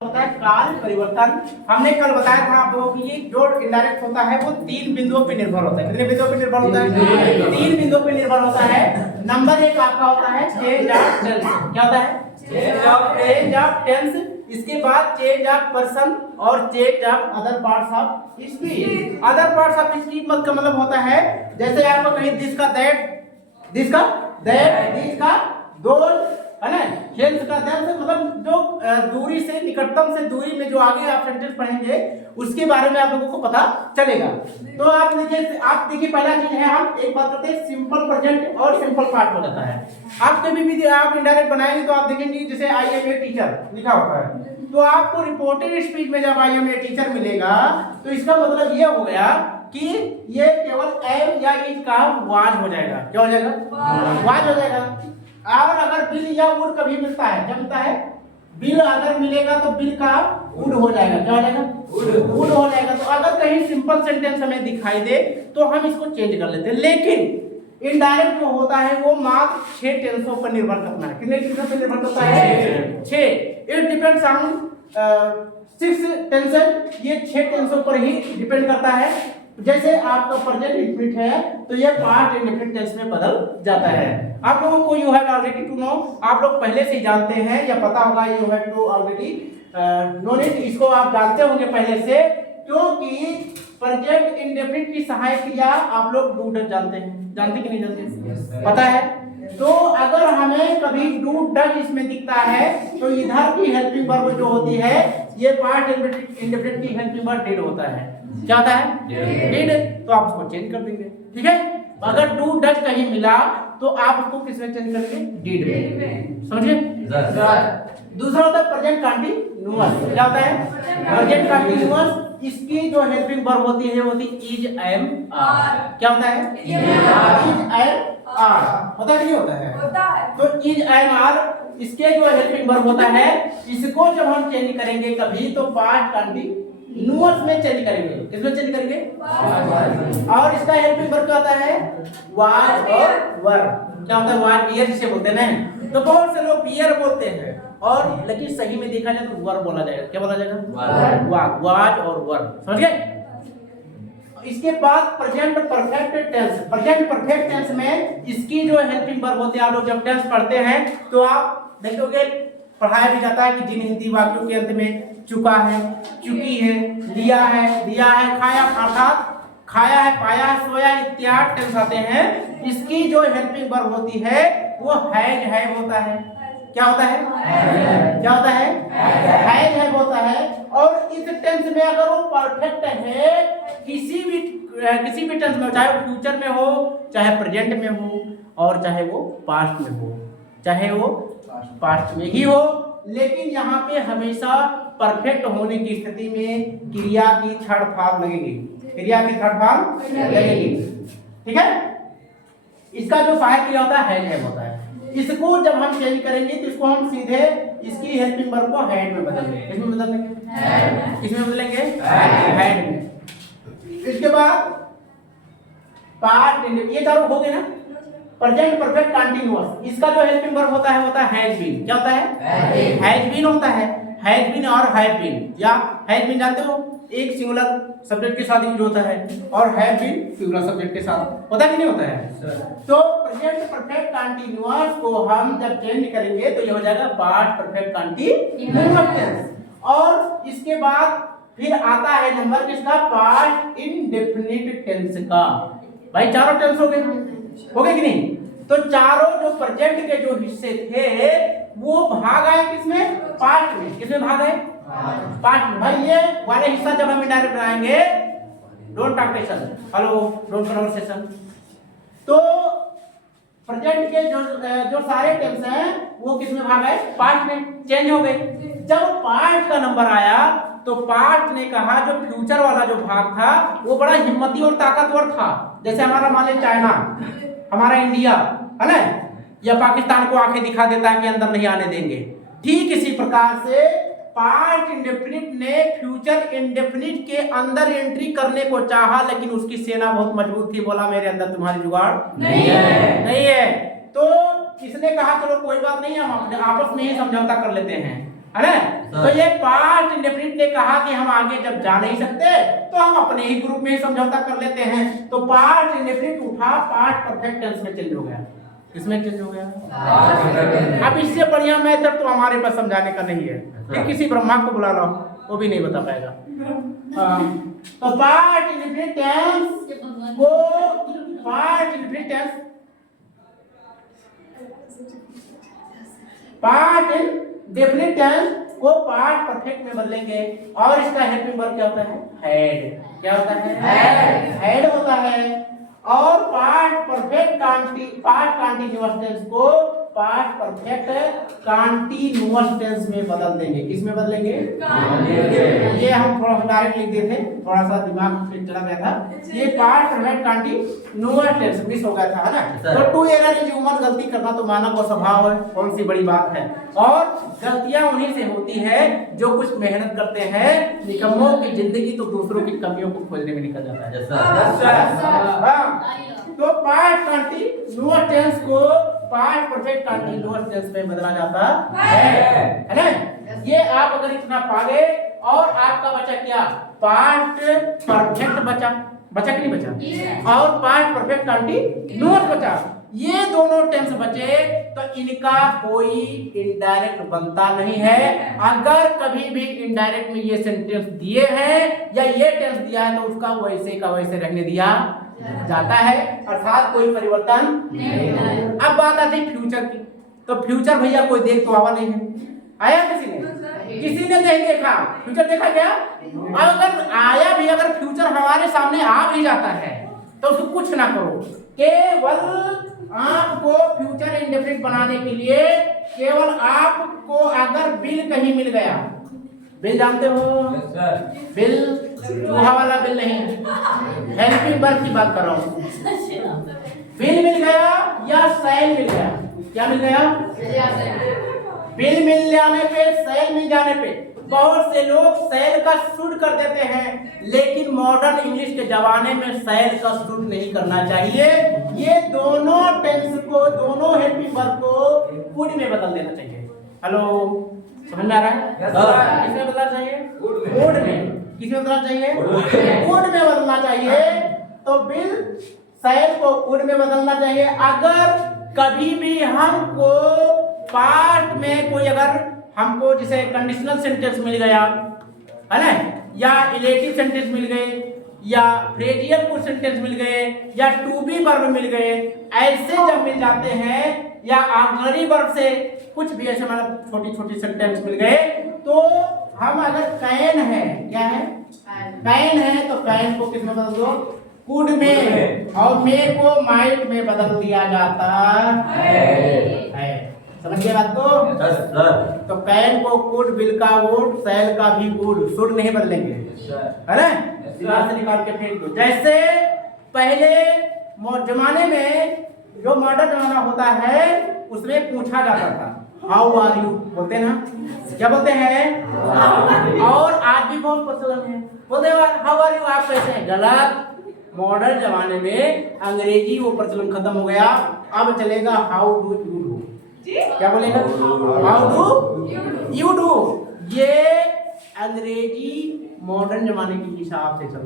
होता है काल परिवर्तन। हमने कल बताया था आप लोगों की जो इनडायरेक्ट होता है वो 3 बिंदुओं पर निर्भर होता है। कितने बिंदुओं पर निर्भर होता है? 3 बिंदुओं पर निर्भर होता है। नंबर 1 आपका होता है चेंज ऑफ टेंस। क्या होता है? Change of tense. इसके बाद चेंज ऑफ पर्सन और change of other parts of speech. Other parts of speech का मतलब होता है जैसे आपको कहीं दिस का दैट, दिस का दैट, दिस का दोल, है ना, हेल्थ का ध्यान से मतलब जो दूरी से निकटतम से दूरी में जो आगे आप सेंटेंस पढ़ेंगे उसके बारे में आप लोगों को पता चलेगा। तो आप देखिए पहला चीज है, हम एक बात करते हैं सिंपल प्रेजेंट और सिंपल पार्ट हो जाता है। आप कभी भी आप इनडायरेक्ट बनाएंगे तो आप देखेंगे जैसे आई एम ए टीचर लिखा होता है, तो आपको रिपोर्टेड स्पीच में जब आई एम ए टीचर मिलेगा तो इसका मतलब ये हो गया कि ये केवल एम या इज का वाज हो जाएगा। क्या हो जाएगा? वाज हो जाएगा। और अगर बिल या वुड कभी मिलता है, जब मिलता है बिल अगर मिलेगा तो बिल का वुड हो जाएगा। क्या हो जाएगा? वुड हो जाएगा। तो अगर कहीं सिंपल सेंटेंस हमें दिखाई दे तो हम इसको चेंज कर लेते हैं। लेकिन इनडायरेक्ट जो होता है वो मात्र 6 टेंसों पर निर्भर करता है। कितने टेंसों पर निर्भर करता है? 6। It depends on 6 tenses. ये 6 टेंसों पर ही डिपेंड करता है। जैसे आपका प्रेजेंट इंडेफिनिट है तो ये पास्ट इंडेफिनिट टेंस में बदल जाता है। आप लोगों को you have already to know, आप लोग पहले से जानते हैं या पता होगा, you have to already known it, इसको आप जानते होंगे पहले से, क्योंकि प्रेजेंट इंडेफिनिट की सहायक क्रिया आप लोग डू डज जानते हैं। जानते कि नहीं जानते? पता है। तो अगर हमें कभी डू डज इसमें दिखता है तो इधर की हेल्पिंग वर्ब जो होती है ये पास्ट इंडेफिनिट की हेल्पिंग वर्ब डिड होता है। क्या होता है? डिड। तो आप उसको चेंज कर देंगे। ठीक है। अगर डू डज कहीं मिला तो आप उसको किस में चेंज करेंगे? डिड में। समझिए? दूसरा होता है प्रेजेंट कंटीन्यूअस। क्या होता है? Present continuous. इसकी जो हेल्पिंग वर्ब होती है वो होती है इज एम आर। क्या होता है? Is am are. होता है कि नहीं होता है? होता है। तो इज एम आर इसके जो हेल्पिंग वर्ब होता है इसको जब हम चेंज करेंगे कभी तो पास्ट कंटीन्यूअस में चेंज करेंगे। किसमें चेंज करेंगे? और इसका हेल्पिंग वर्ब क्या होता है? वाज और वर। क्या होता है? वाज वियर जिसे बोलते हैं ना, तो बहुत से लोग वियर बोलते हैं और लेकिन सही में देखा जाए तो वर बोला जाएगा। क्या बोला जाएगा? वाज और वर। समझ गए? इसके बाद present perfect tense. Present perfect tense में इसकी जो हेल्पिंग वर्ब होती है, आप लोग जब टेंस पढ़ते हैं तो आप देखोगे पढ़ाया भी जाता है कि जिन हिंदी वाक्यों के अंत में चुका है, चुकी है, लिया है, दिया है, खाया, अर्थात खाया है, पाया है, सोया इत्यादि टेंस आते हैं। इसकी जो हेल्पिंग वर्ब होती है वो हैज होता है। क्या होता है? क्या होता है? हैज होता है। और इस टेंस में अगर वो परफेक्ट है किसी भी टेंस में, चाहे वो फ्यूचर में हो, चाहे प्रेजेंट में हो और चाहे वो पास्ट में हो, चाहे वो पास्ट में ही हो, लेकिन यहाँ पे हमेशा परफेक्ट होने की स्थिति में क्रिया की थर्ड फॉर्म लगेगी। क्रिया की थर्ड फॉर्म लगेगी। ठीक है। इसका जो सहायक क्रिया होता है हैज होता है। इसको जब हम चेंज करेंगे तो इसको हम सीधे इसकी हेल्पिंग वर्ब को हैड में बदल देंगे। किसमें बदल देंगे? किसमें बदलेंगे? हैड में। इसके बाद पास्ट, ये चारों हो गए ना। प्रेजेंट परफेक्ट कंटीन्यूअस, इसका जो हेल्पिंग वर्ब होता है हैज बीन। क्या होता है? हैज बीन होता है। हैज बीन और हैव बीन, या हैज बीन जानते हो एक सिंगुलर सब्जेक्ट के साथ यूज होता है और हैव बीन सिंगुलर सब्जेक्ट के साथ। होता है कि नहीं होता है? तो प्रेजेंट परफेक्ट कंटीन्यूअस को हम जब चेंज करेंगे तो ये हो जाएगा पास्ट परफेक्ट कंटीन्यूअस टेंस। और इसके बाद फिर आता है नंबर किसका? पास्ट इंडेफिनिट टेंस का। भाई चारों टेंस हो गए कि नहीं? तो चारों जो प्रेजेंट के जो हिस्से थे वो भाग आए किसमें? पास्ट में। किसमें भाग आए? पास्ट में। भाई ये वाले हिस्सा जब हम इनडायरेक्ट बनाएंगे, don't talk, hello, don't conversation, तो प्रेजेंट के जो सारे टेंस हैं वो किसमें भाग आए? पास्ट में। चेंज हो गए। जब पास्ट का नंबर आया तो पास्ट ने कहा जो फ्यूचर वाला जो भाग था वो बड़ा हिम्मती और ताकतवर था। जैसे हमारा मान लीजिए चाइना, हमारा इंडिया, है ना, या पाकिस्तान को आंखें दिखा देता है कि अंदर नहीं आने देंगे। ठीक इसी प्रकार से पास्ट इंडेफिनिट ने फ्यूचर इंडेफिनिट के अंदर एंट्री करने को चाहा, लेकिन उसकी सेना बहुत मजबूत थी। बोला मेरे अंदर तुम्हारी जुगाड़ नहीं है। तो किसने कहा चलो कोई बात नहीं, हम अपने आपस में ही समझौता कर लेते हैं, है ना। तो ये पास्ट इंडेफिनिट ने कहा कि हम आगे जब जा नहीं सकते तो हम अपने ही ग्रुप में ही समझौता कर लेते हैं। तो पास्ट इंडेफिनिट उठा, पास्ट परफेक्ट टेंस में चेंज हो गया। किसमें चेंज हो गया? अब इससे बढ़िया मेथड तो हमारे पास समझाने का नहीं है। फिर किसी ब्रह्मा को बुला लो, वो भी नहीं बता पाएगा। तो पास्ट इंडेफिनिट टेंस को past indefinite tense past indefinite tense को पास्ट परफेक्ट में बदलेंगे और इसका हेल्पिंग वर्ब क्या होता है? हैड। क्या होता है? हैड होता है। और past perfect past continuous tense को पास्ट परफेक्ट कंटीन्यूअस टेंस में बदल देंगे। किस में बदलेंगे? ये हम थोड़ा सा डायरेक्ट लिख दिए थे, थोड़ा सा दिमाग से चला गया था। ये past perfect continuous tense miss हो गया था, है ना? तो टू एरर इज ह्यूमन, गलती करना तो मानव का स्वभाव है, कौन सी बड़ी बात है। और गलतियां उन्हीं से होती है जो कुछ मेहनत करते हैं। निकम्मों की जिंदगी तो दूसरों की कमियों को खोजने में निकल जाता है। तो पास्ट कंटीन्यूअस टेंस को पास्ट परफेक्ट कंटीन्यूअस टेंस में बदला जाता है ना? ये आप अगर इतना पा गए और आपका बचा क्या? पास्ट परफेक्ट बचा कि नहीं बचा? और पास्ट परफेक्ट कंटीन्यूअस बचा। ये दोनों टेंस बचे तो इनका कोई इनडायरेक्ट बनता नहीं है। अगर कभी भी इनडायरेक्ट में ये सेंटेंस दिए हैं या ये टेंस दिया है तो उसका वैसे का वैसे रहने दिया जाता है, अर्थात कोई परिवर्तन नहीं। अब बात आती है फ्यूचर की। तो फ्यूचर भैया कोई देख तो आवा नहीं है, आया किसी ने? किसी ने नहीं देखा। फ्यूचर देखा क्या? अगर आया भी, अगर फ्यूचर हमारे सामने आ भी जाता है तो उसको कुछ ना करो, केवल आपको फ्यूचर इंडेफिनिट बनाने के लिए केवल आपको अगर बिल कहीं मिल गया, बिल जानते हो? बिल चूहा वाला बिल नहीं, हेल्पिंग वर्ब की बात कर रहा हूँ। बिल मिल गया या सेल मिल गया? क्या मिल गया? बिल मिल जाने पे, सेल मिल जाने पे बहुत से लोग सेल का शुड कर देते हैं, लेकिन मॉडर्न इंग्लिश के जमाने में सेल का शुड नहीं करना चाहिए। ये दोनों टेंस को, दोनों हेल्पिंग वर्ब को वुड में बदल देना चाहिए। हेलो, समझ में आ रहा है? किसमें बदलना चाहिए? वुड में। किसमें बदलना चाहिए? वुड में बदलना चाहिए। तो बिल सेल को वुड में बदलना चाहिए। अगर कभी भी हमको पास्ट में कोई, अगर हमको जैसे कंडीशनल सेंटेंस मिल गया है ना, या इलेटिव सेंटेंस मिल गए, या फ्रेजियल कुछ सेंटेंस मिल गए, या टू बी वर्ब मिल गए, ऐसे जब मिल जाते हैं, या ऑक्सिलरी वर्ब से कुछ भी ऐसे मतलब छोटी छोटी सेंटेंस मिल गए, तो हम अगर कैन है, क्या है? कैन है, तो कैन को किस में बदल दो? कुड में। और मे को माइट में बदल दिया जाता है। समझ गए बात को? तो कैन को कुड, बिल का वुड, सेल का भी वुड, शुड नहीं बदलेंगे, है ना? दिमाग से निकाल के फेंक दो। जैसे पहले जमाने में, जो मॉडर्न जमाना होता है, उसमें पूछा जाता था हाउ आर यू, बोलते ना? क्या बोलते हैं? और आज भी बहुत प्रचलन है, बोलते हाउ आर यू, आप कैसे हैं? गलत। मॉडर्न जमाने में अंग्रेजी वो प्रचलन खत्म हो गया, अब चलेगा हाउ डू यू डू। क्या बोलेगा? How do you do. ये अंग्रेजी मॉडर्न जमाने के हिसाब से चलता